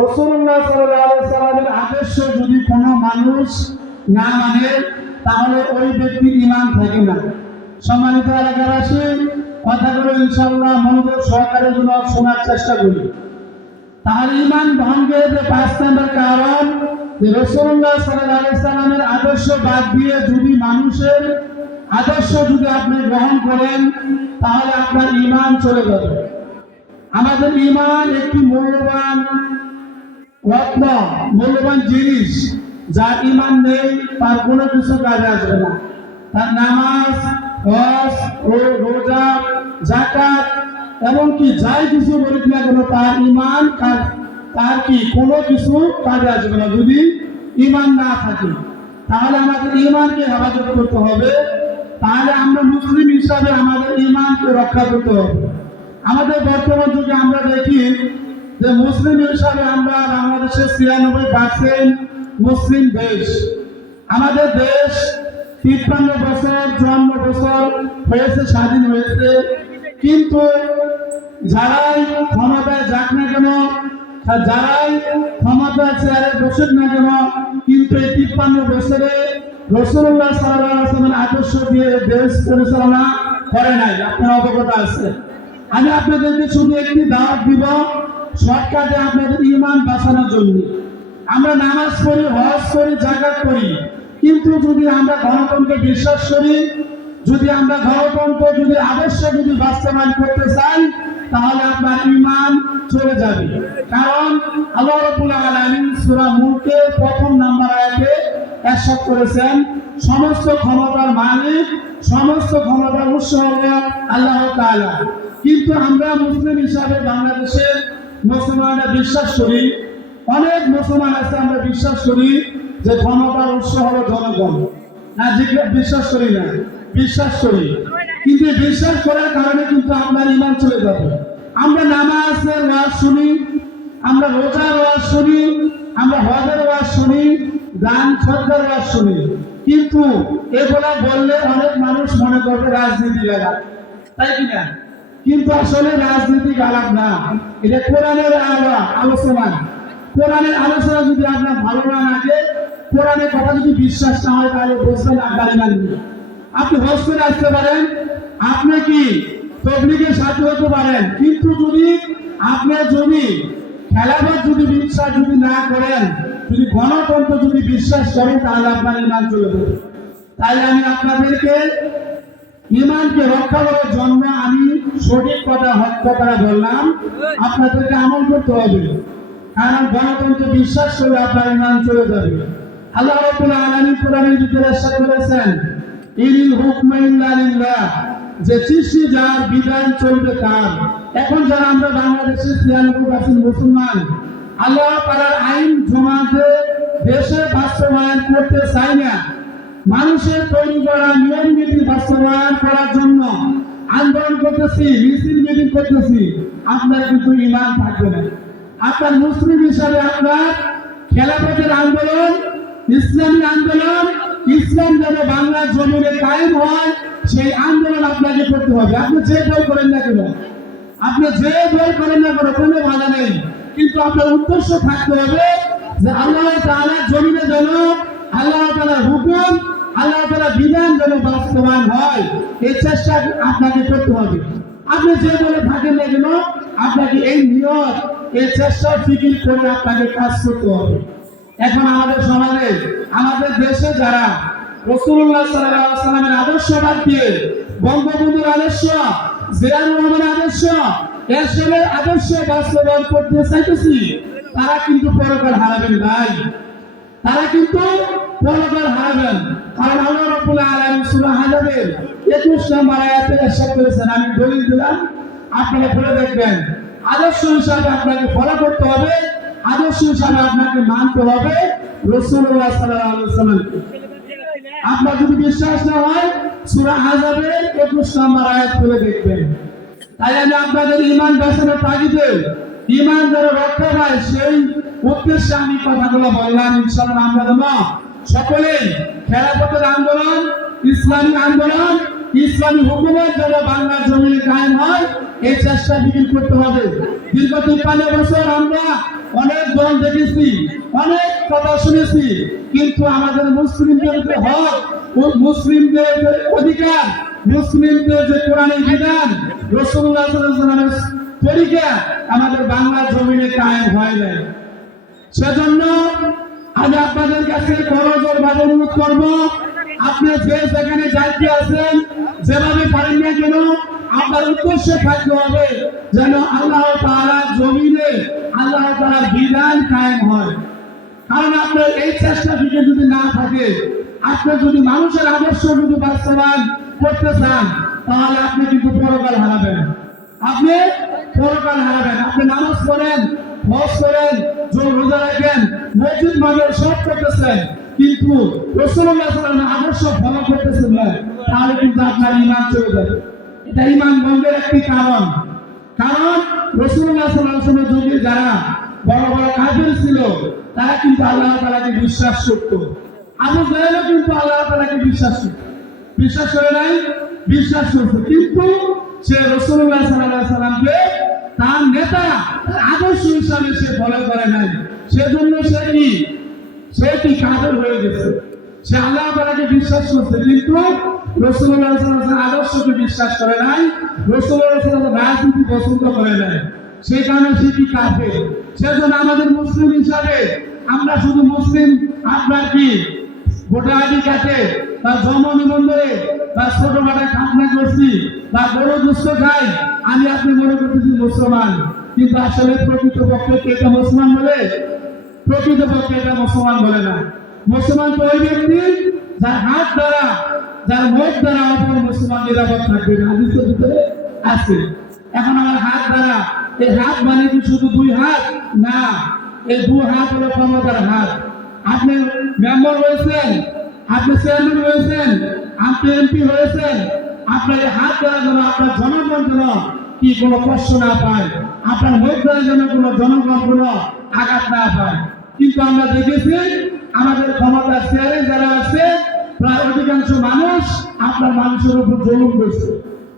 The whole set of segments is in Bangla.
রসুল্লাহ সাল্লামের আদর্শ যদি কোনো মানুষ না মানে তাহলে ওই ব্যক্তির ইমান থাকে না। সম্মানিত এলাকাবাসী, কথাগুলো ইনশাল্লাহ মনোযোগ সহকারে জন্য শোনার চেষ্টা করি। তার ইমান ভঙ্গের যে পাঁচ নম্বর কারণ রসুল্লাহ সাল্লামের আদর্শ বাদ দিয়ে যদি মানুষের আদর্শ যদি আপনি গ্রহণ করেন, তাহলে আপনার ইমান চলে যাবে। আমাদের ইমান একটি মূল্যবান রত্ন, মূল্যবান জিনিস, যার ইমান নেই, তার কোনো কিছু কাজে আসবে না। তার নামাজ ও রোজা জাকাত এমনকি যাই কিছু বলুক না কেন, তার ইমান তার কি কোনো কিছু কাজে আসবে না। যদি ইমান না থাকে, তাহলে আমাদের ইমানকে হেফাজত করতে হবে। তাহলে আমরা মুসলিম হিসাবে আমাদের ইমানকে রক্ষা করতে হবে। আমাদের বর্তমান যুগে আমরা দেখি যে মুসলিম হিসাবে আমরা বাংলাদেশের ছিয়ানব্বই পার্সেন্ট মুসলিম দেশ। আমাদের দেশ তিপ্পান্ন বছর, চুয়ান্ন বছর হয়েছে, স্বাধীন হয়েছে। কিন্তু যারাই ক্ষমতায় যাক না কেন যারাই ক্ষমতায় চেয়ারে বসুক না কেন, কিন্তু এই তিপ্পান্ন বছরে রসুল্লাহ সাল্লামের আদর্শ দিয়ে দেশ পরিচালনা করে নাই। আপনার অবগত আছে। আমি আপনাদেরকে শুধু একটি দাওয়াত দিব শর্টকাটে আপনাদের ইমান বাঁচানোর জন্য। আমরা নামাজ পড়ি, হজ করি জাকাত করি। কিন্তু যদি আমরা গণতন্ত্রে বিশ্বাস করি, যদি আমরা গণতন্ত্র যদি আদর্শ যদি বাস্তবায়ন করতে চাই, তাহলে আপনার ইমান চলে যাবে। কারণ আল্লাহ রাব্বুল আলামিন সূরা মুলকে প্রথম নাম্বার আয়াতে এরশাদ করেছেন, সমস্ত ক্ষমতার মালিক, সমস্ত ক্ষমতার উৎস আল্লাহ তাআলা। কিন্তু আমরা মুসলিম হিসাবে বাংলাদেশের মুসলমানরা বিশ্বাস করি, অনেক মুসলমান আছে, আমরা বিশ্বাস করি যে ক্ষমতার উৎস হলো জনগণ। না যেগুলো বিশ্বাস করি না, বিশ্বাস করি। কিন্তু বিশ্বাস করার কারণে কিন্তু আপনার ইমান চলে যাবে। আমরা নামাজের ওয়াজ শুনি, আমরা রোজার ওয়াজ শুনি, আমরা হজের ওয়াজ শুনি, দান সরকার ওয়াজ শুনি। কিন্তু এগুলা বললে অনেক মানুষ মনে করবে রাজনীতি লাগা তাই কি না? কিন্তু আসলে রাজনীতি গালাপ না। এটা কোরআনের আলোচনা। কোরআনের আলোচনা যদি আপনার ভালো না লাগে, কোরআনের কথা যদি বিশ্বাস না হয়, তাহলে বুঝবেন আপনার আপনি হজ আসতে পারেন, আপনি কি তবলিগের সাথে হতে পারেন, কিন্তু যদি আপনি যদি খেলাধুলা যদি বিশ্বাস যদি না করেন, যদি গণতন্ত্র যদি বিশ্বাস করেন, তাহলে আপনার ইমান চলে যাবে। তাই আমি আপনাদেরকে ইমানকে রক্ষা করার জন্য আমি সঠিক কথা হত্যা করা বললাম, আপনাদেরকে আমল করতে হবে। কারণ গণতন্ত্র বিশ্বাস করলে আপনার ইমান চলে যাবে। আল্লাহ আলামিন করেছেন হুকমা যে সৃষ্টি, যার বিধান চলবে তার। এখন যারা আমরা বাংলাদেশের মুসলমান, আল্লাহ তাআলার আইন জমাতে দেশে বাস্তবায়ন করতে চাই না। মানুষের তৈরি করা নিয়ম নীতি বাস্তবায়ন করার জন্য আন্দোলন করতেছি, মিছিল মিটিং করতেছি, আপনার কিন্তু ইমান থাকবে না। আপনার মুসলিম হিসাবে আপনার খেলাফতের আন্দোলন, ইসলামী আন্দোলন, ইসলাম যেন বাংলার জমিনে কায়েম হয়, সেই আন্দোলন আপনাকে করতে হবে। আপনি যে দল করেন না কেন? আপনি যে দল করেন না কেন, কোনো বাধা নেই। কিন্তু আপনার উদ্দেশ্য থাকতে হবে যে আল্লাহ তাআলার জমিনে যেন, আল্লাহ তাআলার হুকুম আল্লাহ তাআলার বিধান যেন বাস্তবায়ন হয় এই চেষ্টা আপনাকে করতে হবে। আপনি যে দলে থাকেন না কেন, আপনাকে এই নিয়ত এই চেষ্টা ফিকির করে আপনাকে কাজ করতে হবে। এখন আমাদের সমাজে, আমাদের দেশে যারা রসুল্লাহ সাল্লামের আদর্শ বাদ দিয়ে বঙ্গবন্ধুর আদর্শ, জিয়াউর রহমানের আদর্শ এরশাদের আদর্শ বাস্তবায়ন করতে চাইতেছি, তারা কিন্তু পরকাল হারাবেন ভাই। তারা কিন্তু পরকাল হারাবেন। কারণ আল্লাহ রাব্বুল আলামিন সূরা হাজাবের 21 নম্বর আয়াতে করেছেন। আমি দলিল দিলাম, আপনারা পড়ে দেখবেন। আদর্শ হিসাবে আপনাকে ফলো করতে হবে, আদর্শ হিসাবে আপনাকে মানতে হবে ওয়াসাল্লামকে আপনার যদি বিশ্বাস না হয়, সূরা আযাবের 21 নম্বর আয়াত দেখবেন। তাই আমি আপনাদের ইমান বাঁচানোর তাগিদে ইমান যারা রক্ষা পায় সেই উদ্দেশ্যে আমি কথাগুলো বললাম আমরা সকলেই খেলাপথের আন্দোলন ইসলামী আন্দোলন ইসলামী হুকুমের যেন বাংলার জমিনে কায়েম হয়, এই চেষ্টা বিক্রি করতে হবে। দীর্ঘ তিপ্পান্ন বছর আমরা অনেক দল দেখেছি, অনেক কথা শুনেছি, কিন্তু আমাদের মুসলিমদের যে হক মুসলিমদের যে অধিকার, মুসলিমদের যে কোরআনের বিধান রসুল্লাহ তরিকা আমাদের বাংলা জমিনে কায়েম হয় নাই। সেজন্য আজ আপনাদের কাছে অনুরোধ করব, আপনি যে যেখানে যাইতে যেভাবে পারেন না কেন, আপনার থাকতে হবে যেন আল্লাহ তাআলা জমিনে আল্লাহ তাআলার বিধান হয়। কারণ আপনার এই চেষ্টা থেকে যদি না থাকে, আপনি যদি মানুষের আদর্শ যদি বাস্তবায়ন করতে চান, তাহলে আপনি কিন্তু পরকাল হারাবেন। আপনি পরকাল হারাবেন। আপনি নামাজ পড়েন হজ করেন রোজা রাখেন, মসজিদ সব করতেছেন, কিন্তু রসুল্লাহ সাল্লামের আদর্শ ফলো করতেছেন না, তাহলে কিন্তু আপনার চলে যাবে। এটা একটি কারণ। কারণ সাল্লামের যুগে যারা বড় বড় ছিল, তারা কিন্তু আল্লাহ তালাকে বিশ্বাস করত। আবু জাহেলও কিন্তু আল্লাহ বিশ্বাস করত। বিশ্বাস করে নাই? বিশ্বাস করছে। কিন্তু সে রসুল্লাহ সাল্লাহ সাল্লামকে তার নেতা হিসাবে সে ফলো করে নাই। সেজন্য সে কি? সে কি কাজের হয়ে গেছে। সে আল্লাহ তালাকে বিশ্বাস করছে, কিন্তু রসুল্লাহ আদর্শকে বিশ্বাস করে নাই রসুল্লাহ রাজনীতি পছন্দ করে নাই। সেই কারণে সে কি কাজে সেজন্য আমাদের মুসলিম হিসাবে আমরা শুধু মুসলিম আপনার কি? ভোটার আইডি কাটে বা জন্ম নিবন্ধনে বা ছোট মাঠে খাতনা করছি বা বড় দুষ্ট খাই, আমি আপনি মনে করতেছি মুসলমান। কিন্তু আসলে প্রকৃত পক্ষে কে এটা মুসলমান বলে? প্রকৃত পক্ষে এটা মুসলমান বলে না। মুসলমান তো ওই ব্যক্তি যার হাত দ্বারা, যার মুখ দ্বারা অপর মুসলমান নিরাপদ থাকবে হাদিসের ভিতরে আছে। এখন আমার হাত দ্বারা, এই হাত মানে কি শুধু দুই হাত? না, এই দু হাত হলো ক্ষমতার হাত। আপনি মেম্বার হয়েছেন, আপনি চেয়ারম্যান হয়েছেন, আপনি এমপি হয়েছেন, আপনার এই হাত দ্বারা যেন আপনার জনগণ যেন কি কোনো কষ্ট না পায় আপনার দ্বারা যেন কোনো জনগণ আঘাত না পায়। কিন্তু আমরা দেখেছি, আমাদের ক্ষমতার চেয়ারে যারা আছে, প্রায় অধিকাংশ মানুষ আপনার মানুষের উপর জুলুম করছে।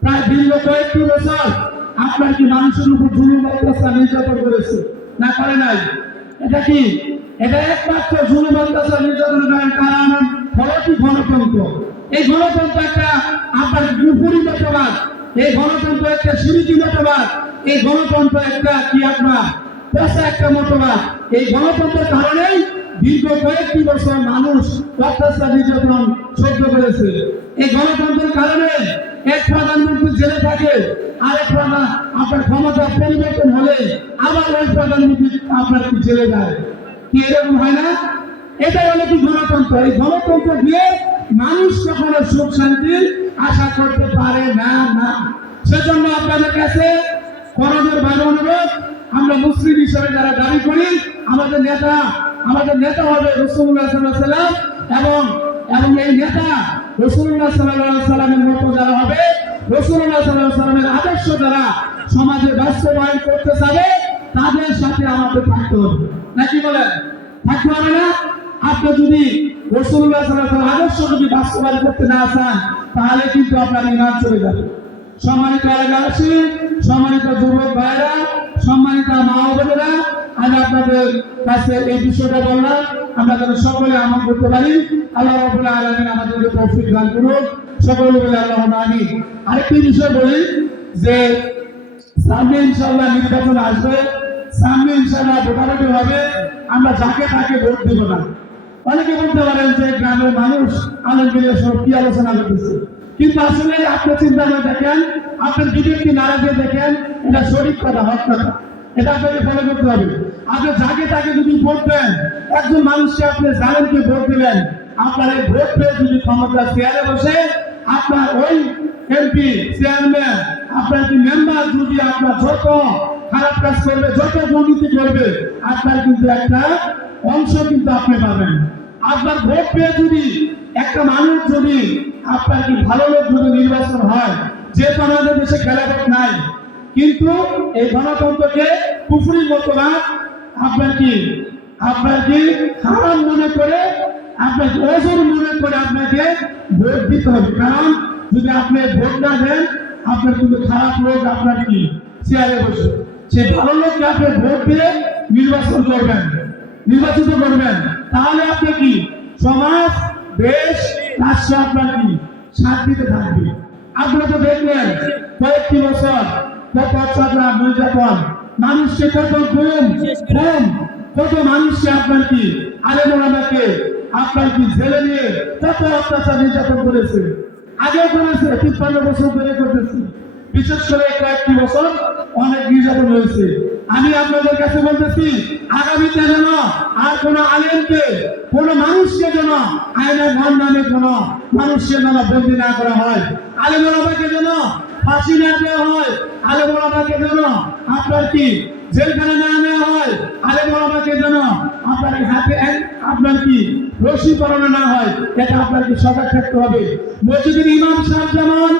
প্রায় দীর্ঘ কয়েকটি বছর আপনার কি মানুষের উপর জুলুম অত্যাচার নির্যাতন করেছে? না করে নাই। এটা কি? এটা একমাত্র জুলুম অত্যাচার নির্যাতন করেন কারণ ফলটি গণতন্ত্র? এই গণতন্ত্র একটা আপনার বিপরীত এই গণতন্ত্র একটা সিরিজি মতবাদ, এই গণতন্ত্র একটা কি আপনার পেশা একটা মতবাদ। এই গণতন্ত্রের কারণেই দীর্ঘ কয়েকটি বছর মানুষ অত্যাচার নির্যাতন সহ্য করেছে। এই গণতন্ত্রের কারণে এক প্রধানমন্ত্রী জেলে থাকে, আরেক প্রধান আপনার ক্ষমতা পরিবর্তন হলে আবার ওই প্রধানমন্ত্রী আপনার কি জেলে যায়। কি এরকম হয় না? এটাই হলো কি গণতন্ত্র। এই গণতন্ত্র দিয়ে মানুষ কখনো সুখ শান্তির আশা করতে পারে না না। সেজন্য আপনাদের কাছে করজের ভালো অনুরোধ, আমরা মুসলিম হিসেবে যারা দাবি করি, আমাদের নেতা আমাদের নেতা হবে রসুল্লাহ এবং এবং এই নেতা রসুল্লাহ সাল্লাহ সাল্লামের মতো যারা হবে, রসুল্লাহ সাল্লাহ সাল্লামের আদর্শ যারা সমাজে বাস্তবায়ন করতে চাবে, তাদের সাথে আমাদের থাকতে হবে। নাকি বলেন? থাকতে হবে না? আপনি যদি আদর্শ যদি বাস্তবায়ন করতে না চান, তাহলে কিন্তু আপনার ইমান চলে যাবে। সম্মানিত এলাকাবাসী সম্মানিত যুবক ভাইরা, সম্মানিত মা বোনেরা আমি আপনাদের কাছে এই বিষয়টা বললাম। আমরা যেন সকলে আমল করতে পারি। আল্লাহ আলামিন আমাদেরকে তৌফিক দান করুন বলে আল্লাহ আমিন। আরেকটি বিষয় বলি যে, সামনে ইনশাআল্লাহ নির্বাচন আসবে। সামনে ইনশাআল্লাহ ভোটাভুটি হবে। আমরা যাকে তাকে ভোট দেব না। অনেকে বলতে পারেন যে গ্রামের মানুষ আলমগীরের সব কি আলোচনা করতেছে। কিন্তু আসলে আপনি চিন্তা করে দেখেন, আপনার বিজেপি নারাজে দেখেন, এটা সঠিক কথা, হক কথা। এটা আপনাকে ফলো করতে হবে। আপনি যাকে তাকে যদি ভোট দেন, একজন মানুষকে আপনি জানেনকে ভোট দিলেন, আপনার এই ভোট পেয়ে যদি ক্ষমতা চেয়ারে বসে, আপনার ওই এমপি, চেয়ারম্যান, আপনার কি মেম্বার যদি আপনার যত খারাপ কাজ করবে, যত দুর্নীতি করবে, আপনার কিন্তু একটা অংশ কিন্তু আপনি পাবেন। আপনার ভোট পেয়ে যদি একটা মানুষ যদি আপনার কি ভালো লোক যদি নির্বাচন হয় যেহেতু আমাদের দেশে খেলাফত নাই, কিন্তু এই গণতন্ত্রকে পুকুরির মতো না, আপনার কি আপনার কি হারাম মনে করে ওজন মনে করে আপনাকে ভোট দিতে হবে। কারণ যদি আপনি ভোট না দেন, আপনার কিন্তু খারাপ লোক আপনার কি, চেয়ারে বসে সে ভালো লোককে আপনি ভোট দিয়ে নির্বাচন করবেন, নির্বাচিত করবেন। তাহলে আপনি কি? সমাজ, দেশ, রাষ্ট্র আপনার কি? শান্তিতে থাকবে। তো দেখলেন, কয়েকটি বছর কত নির্যাতন কত আপনার কি? আলেমোলামাকে আপনার কি জেলে নিয়ে কত অত্যাচার, নির্যাতন করেছে? আগে করেছে, তিপ্পান্ন বছর ধরে করতেছে। বিশেষ করে কয়েকটি বছর অনেক নির্যাতন হয়েছে। আমি আপনাদের কাছে বলতেছি, আগামীতে যেন আর কোন আলেমকে, কোন মানুষকে যেন আয়না ঘর নামে কোন মানুষকে যেন বন্দি না করা হয়। আলেমোলামাকে যেন ফাঁসি না দেওয়া হয়। আলেমোলামাকে যেন আপনার কি জেলখানে না নেওয়া হয়? আলেমোলামাকে যেন আপনার হাতে আপনার কি রশি পরানো না হয়? এটা আপনার কি সজাগ থাকতে হবে? মসজিদের ইমাম সাহেব যেমন,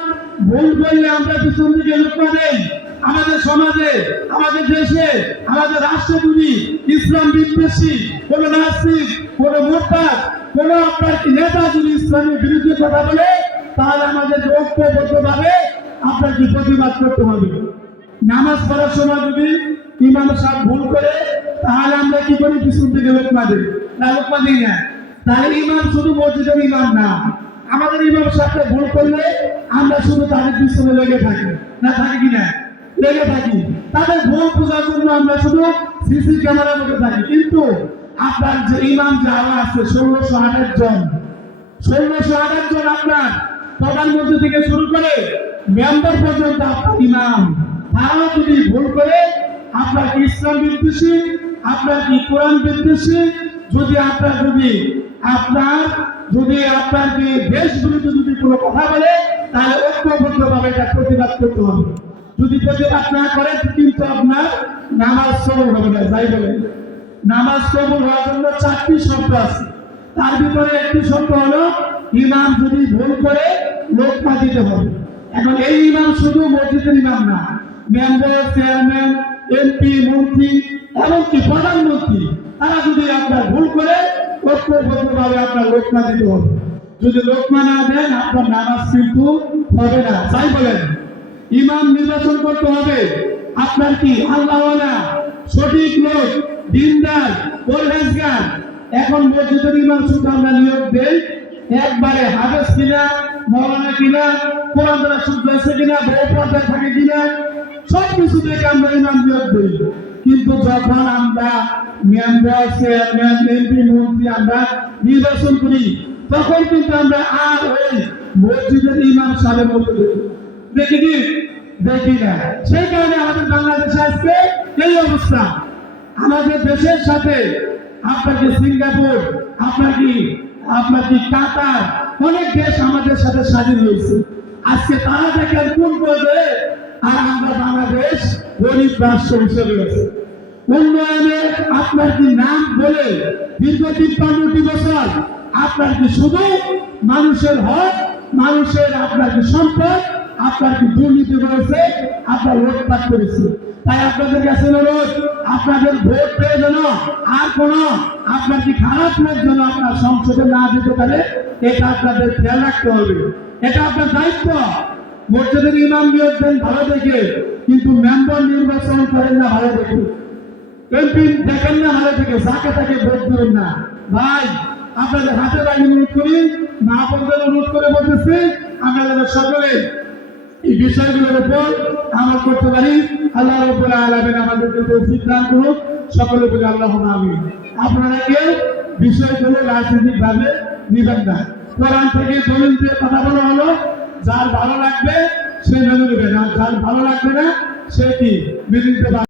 ভুল করলে আমরা পিছন দিকে লুকা নেই আমাদের সমাজে, আমাদের দেশে, আমাদের রাষ্ট্রে যদি ইসলাম বিদ্বেষী, কোন নাস্তিক, কোন মোরতাদ, কোন আপনার নেতা যদি ইসলামের বিরুদ্ধে কথা বলে, তাহলে আমাদের ঐক্যবদ্ধভাবে আপনার কি প্রতিবাদ করতে হবে। নামাজ পড়ার সময় যদি ইমাম সাহেব ভুল করে, তাহলে আমরা কি করি? পিছন থেকে লোকমা দিই। না, লোকমা দিই না। তাহলে ইমাম শুধু মসজিদের ইমাম না। আমাদের ইমাম সাহেবকে ভুল করলে আমরা শুধু তাদের পিছনে লেগে থাকি। না, থাকি কি না? লেগে থাকি। তাদের ভুল বোঝার জন্য আমরা শুধু সিসি ক্যামেরার মধ্যে থাকি। কিন্তু আপনার যে ইমাম যারা আছে, ষোলোশো আঠাশ জন। ষোলোশো আঠাশ জন আপনার প্রধানমন্ত্রী থেকে শুরু করে মেম্বার পর্যন্ত আপনার ইমাম। তারাও যদি ভুল করে, আপনার ইসলাম বিদ্বেষী, আপনার কি কোরআন বিদ্বেষী, যদি আপনার যদি আপনার যদি আপনার কি দেশ বিরুদ্ধে যদি কোনো কথা বলে, তাহলে ঐক্যবদ্ধভাবে এটা প্রতিবাদ করতে হবে। যদি প্রতিবাদ না করে, কিন্তু আপনার নামাজ কবল হবে না, যাই বলে নামাজ কবুল হওয়ার জন্য চারটি শর্ত আছে। তার ভিতরে একটি শর্ত হলো, ইমাম যদি ভুল করে লোকমা দিতে হবে। এখন এই ইমাম শুধু মসজিদের ইমাম না, মেম্বার, চেয়ারম্যান এমপি মন্ত্রী, এমনকি প্রধানমন্ত্রী, তারা যদি আপনার ভুল করে ঐক্যবদ্ধভাবে আপনার লোকমা দিতে হবে। যদি লোকমা না দেন, আপনার নামাজ কিন্তু হবে না তাই বলেন। ইমাম নির্বাচন করতে হবে। আপনার কি আল্লাহওয়ালা, সঠিক লোক, দিনদার, পরহেজগার? এখন মসজিদের ইমাম শুধু আমরা নিয়োগ দেই। একবারে হাফেজ কিনা, মৌলানা কিনা, কোরআন দ্বারা শুদ্ধ আছে কিনা বড় পর্দায় থাকে কিনা সব কিছু দেখে আমরা ইমাম নিয়োগ দিই। কিন্তু যখন আমরা মেম্বার, চেয়ারম্যান, এমপি, মন্ত্রী আমরা নির্বাচন করি, তখন কিন্তু আমরা আর ওই মসজিদের ইমাম সাহেবের মতো দেখি দেখি কি দেখি না। সেই কারণে আমাদের বাংলাদেশে আজকে এই অবস্থা। আমাদের দেশের সাথে আপনার কি সিঙ্গাপুর, আপনার কি আপনার কি কাতার, অনেক দেশ আমাদের সাথে স্বাধীন হয়েছে। আজকে তারা দেখেন কোন করবে আর আমরা বাংলাদেশ গরিব রাষ্ট্র হিসেবে আছে। উন্নয়নে আপনার কি নাম বলে দীর্ঘ তিপ্পান্নটি বছর আপনার কি শুধু মানুষের হক, মানুষের আপনার কি সম্পদ আপনার দুর্নীতি করেছে, আপনার লোকপাত করেছে। তাই আপনাদের কাছে অনুরোধ, আপনাদের ভোট পেয়ে যেন আর কোন আপনার কি খারাপ লোক যেন আপনার সংসদে না যেতে পারে, এটা আপনাদের খেয়াল রাখতে হবে। এটা আপনার দায়িত্ব। মসজিদের ইমাম নিয়োগ ভালো দেখে, কিন্তু মেম্বার নির্বাচন করেন না ভালো দেখে। এমপি দেখেন না ভালো থেকে যাকে তাকে ভোট দেবেন না। ভাই, আপনাদের হাতে লাইন অনুরোধ করি, না আপনাদের অনুরোধ করে বলতেছি আপনাদের সকলে এই বিষয়গুলোর উপর আমল করতে পারি। আল্লাহ রব্বুল আলামিন আমাদেরকে তৌফিক দান করুন সকলে বলে আল্লাহ আমিন। আপনারা কেউ বিষয়গুলো রাজনৈতিকভাবে নেবেন না। কোরআন থেকে দলিল দিয়ে কথা বলা হলো, যার ভালো লাগবে সে মেনে নেবে না, যার ভালো লাগবে না সে কি? মেনে নিতে